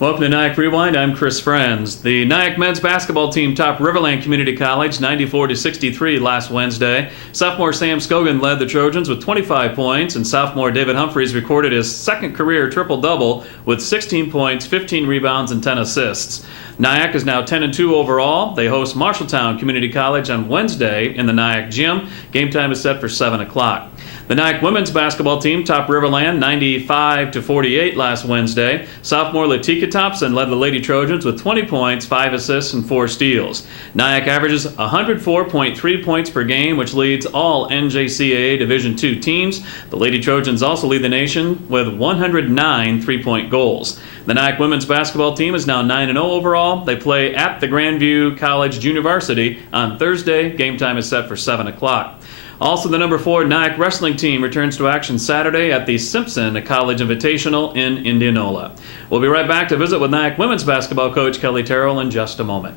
Welcome to NIACC Rewind. I'm Chris Frenz. The NIACC men's basketball team topped Riverland Community College 94-63 last Wednesday. Sophomore Sam Scogan led the Trojans with 25 points, and sophomore David Humphreys recorded his second career triple-double with 16 points, 15 rebounds, and 10 assists. NIACC is now 10-2 overall. They host Marshalltown Community College on Wednesday in the NIACC gym. Game time is set for 7 o'clock. The NIACC women's basketball team topped Riverland 95-48 last Wednesday. Sophomore Latika Thompson led the Lady Trojans with 20 points, 5 assists, and 4 steals. NIACC averages 104.3 points per game, which leads all NJCAA Division II teams. The Lady Trojans also lead the nation with 109 three-point goals. The NIACC women's basketball team is now 9-0 overall. They play at the Grandview College Junior Varsity on Thursday. Game time is set for 7 o'clock. Also, the number 4 NIACC wrestling team returns to action Saturday at the Simpson College Invitational in Indianola. We'll be right back to visit with NIACC women's basketball coach Kelli Terrell in just a moment.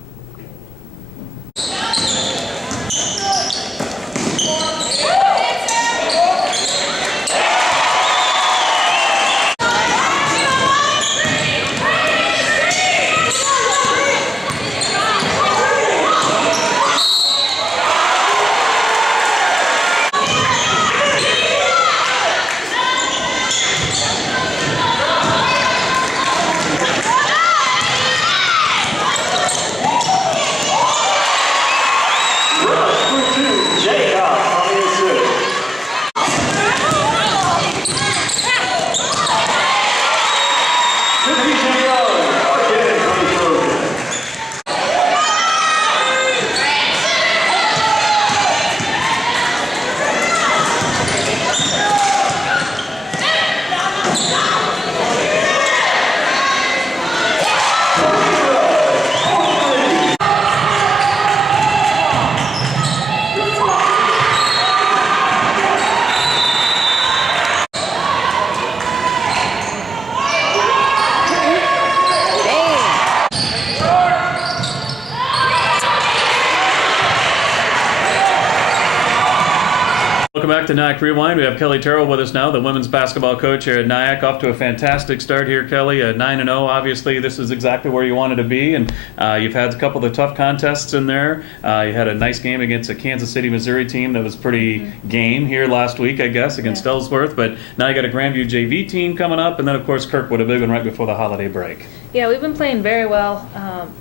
Welcome back to NIACC Rewind. We have Kelli Terrell with us now, the women's basketball coach here at NIACC. Off to a fantastic start here, Kelli. 9-0. Obviously, this is exactly where you wanted to be, and you've had a couple of tough contests in there. You had a nice game against a Kansas City, Missouri team that was pretty game here last week, I guess, against Ellsworth. But now you got a Grandview JV team coming up, and then, of course, Kirkwood, a big one right before the holiday break. Yeah, we've been playing very well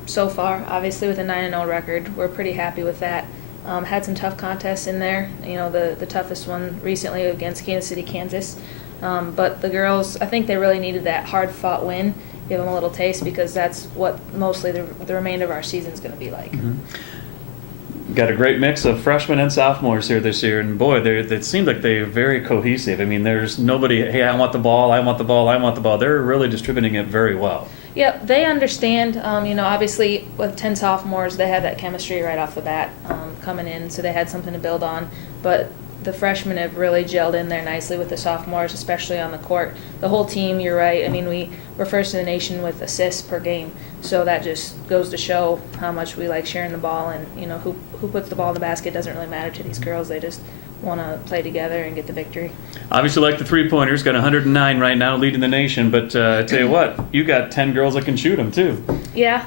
so far. Obviously, with a 9-0 record, we're pretty happy with that. Had some tough contests in there, you know, the toughest one recently against Kansas City, Kansas. But the girls, I think they really needed that hard-fought win, give them a little taste, because that's what mostly the remainder of our season is going to be like. Mm-hmm. Got a great mix of freshmen and sophomores here this year, and boy, it seems like they're very cohesive. I mean, there's nobody, hey, I want the ball, I want the ball, I want the ball. They're really distributing it very well. Yep, they understand. You know, obviously with 10 sophomores, they had that chemistry right off the bat coming in, so they had something to build on. But the freshmen have really gelled in there nicely with the sophomores, especially on the court. The whole team, you're right. I mean, we're first in the nation with assists per game, so that just goes to show how much we like sharing the ball. And you know, who puts the ball in the basket doesn't really matter to these girls. They just want to play together and get the victory. Obviously, like the three-pointers, got 109 right now, leading the nation. But I tell you what, you got 10 girls that can shoot them too. Yeah,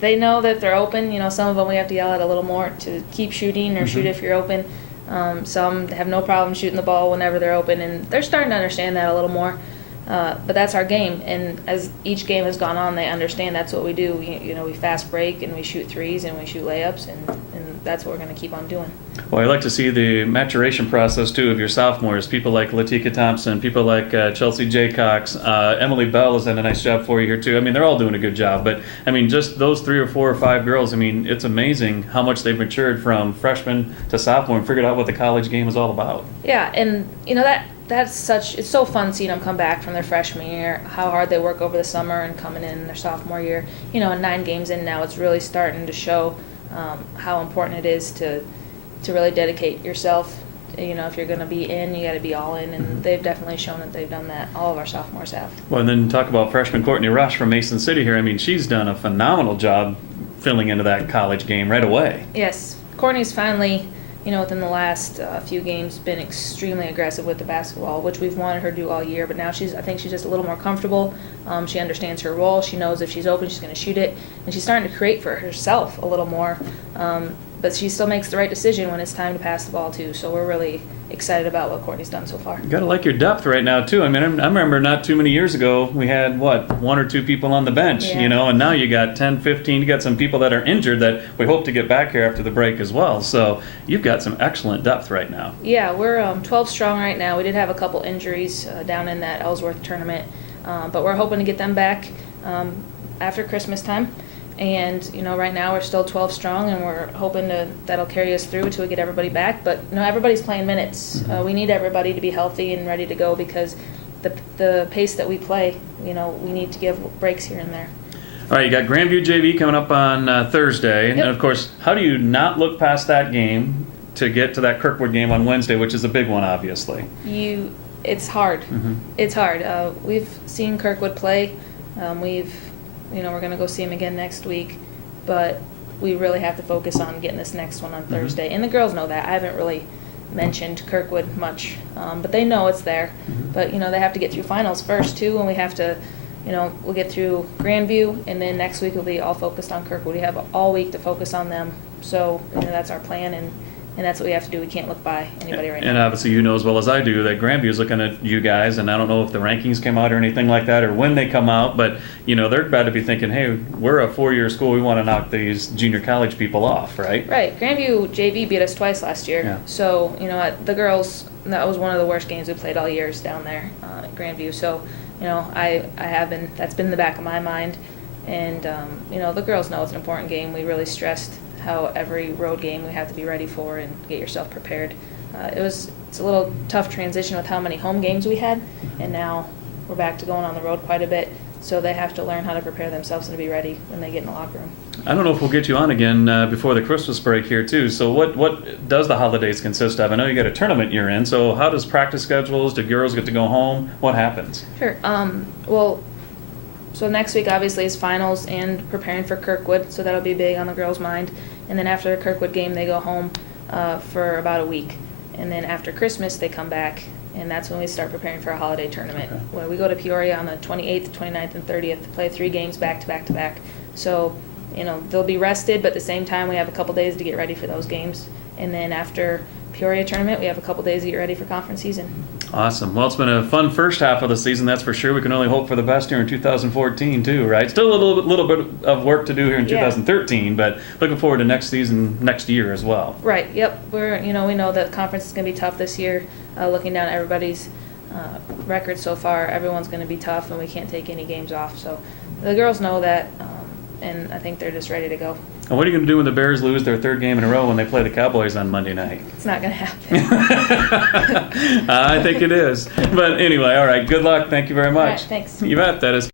they know that they're open. You know, some of them we have to yell at a little more to keep shooting or shoot if you're open. Some have no problem shooting the ball whenever they're open, and they're starting to understand that a little more. But that's our game, and as each game has gone on, they understand that's what we do. You know, we fast break and we shoot threes and we shoot layups, and that's what we're going to keep on doing. Well, I like to see the maturation process, too, of your sophomores. People like Latika Thompson, people like Chelsea Jaycox, Emily Bell has done a nice job for you here, too. I mean, they're all doing a good job. But, I mean, just those 3 or 4 or 5 girls, I mean, it's amazing how much they've matured from freshman to sophomore and figured out what the college game is all about. Yeah, and, you know, it's so fun seeing them come back from their freshman year, how hard they work over the summer and coming in their sophomore year. You know, 9 games in now, it's really starting to show how important it is to really dedicate yourself. You know, if you're going to be in, you got to be all in, and they've definitely shown that they've done that. All of our sophomores have. Well, and then talk about freshman Courtney Rush from Mason City here. I mean, she's done a phenomenal job filling into that college game right away. Yes, Courtney's finally within the last few games, been extremely aggressive with the basketball, which we've wanted her to do all year. But now I think she's just a little more comfortable. She understands her role. She knows if she's open, she's going to shoot it, and she's starting to create for herself a little more. But she still makes the right decision when it's time to pass the ball too. So we're really excited about what Courtney's done so far. You gotta like your depth right now too. I mean, I remember not too many years ago we had one or two people on the bench, Yeah. and now you got 10, 15. You got some people that are injured that we hope to get back here after the break as well. So you've got some excellent depth right now. Yeah, we're 12 strong right now. We did have a couple injuries down in that Ellsworth tournament, but we're hoping to get them back after Christmas time. And right now we're still 12 strong, and we're hoping that'll carry us through until we get everybody back. But everybody's playing minutes. Mm-hmm. We need everybody to be healthy and ready to go because the pace that we play, we need to give breaks here and there. All right, you got Grandview JV coming up on Thursday, Yep. and of course, how do you not look past that game to get to that Kirkwood game on Wednesday, which is a big one, obviously? It's hard. Mm-hmm. It's hard. We've seen Kirkwood play. We're going to go see him again next week, but we really have to focus on getting this next one on Thursday. And the girls know that. I haven't really mentioned Kirkwood much, but they know it's there. Mm-hmm. But, they have to get through finals first, too, and we have to, we'll get through Grandview, and then next week we'll be all focused on Kirkwood. We have all week to focus on them, so that's our plan, and that's what we have to do. We can't look by anybody right And now. obviously, you know as well as I do that Grandview's looking at you guys, and I don't know if the rankings came out or anything like that, or when they come out, but they're about to be thinking, hey, we're a 4-year school, we want to knock these junior college people off, right? Right. Grandview JV beat us twice last year. Yeah. So, the girls, that was one of the worst games we played all years down there at Grandview. So, I have been, that's been in the back of my mind. And, the girls know it's an important game. We really stressed how every road game we have to be ready for and get yourself prepared. It's a little tough transition with how many home games we had, and now we're back to going on the road quite a bit. So they have to learn how to prepare themselves and to be ready when they get in the locker room. I don't know if we'll get you on again before the Christmas break here too. So what does the holidays consist of? I know you got a tournament you're in, so how does practice schedules? Do girls get to go home? What happens? Sure. So next week obviously is finals and preparing for Kirkwood, so that'll be big on the girls' mind. And then after the Kirkwood game, they go home for about a week. And then after Christmas, they come back, and that's when we start preparing for a holiday tournament. Okay. Where we go to Peoria on the 28th, 29th, and 30th to play 3 games back to back to back. So, they'll be rested, but at the same time, we have a couple days to get ready for those games. And then after Peoria tournament, we have a couple days to get ready for conference season. Awesome. Well, it's been a fun first half of the season, that's for sure. We can only hope for the best here in 2014 too, right? Still a little bit of work to do here in Yeah. 2013, but looking forward to next season, next year as well. Right. Yep. We know that conference is going to be tough this year. Looking down at everybody's record so far, everyone's going to be tough, and we can't take any games off. So the girls know that, and I think they're just ready to go. And what are you going to do when the Bears lose their 3rd game in a row when they play the Cowboys on Monday night? It's not going to happen. I think it is. But anyway, all right. Good luck. Thank you very much. All right, thanks. You bet. That is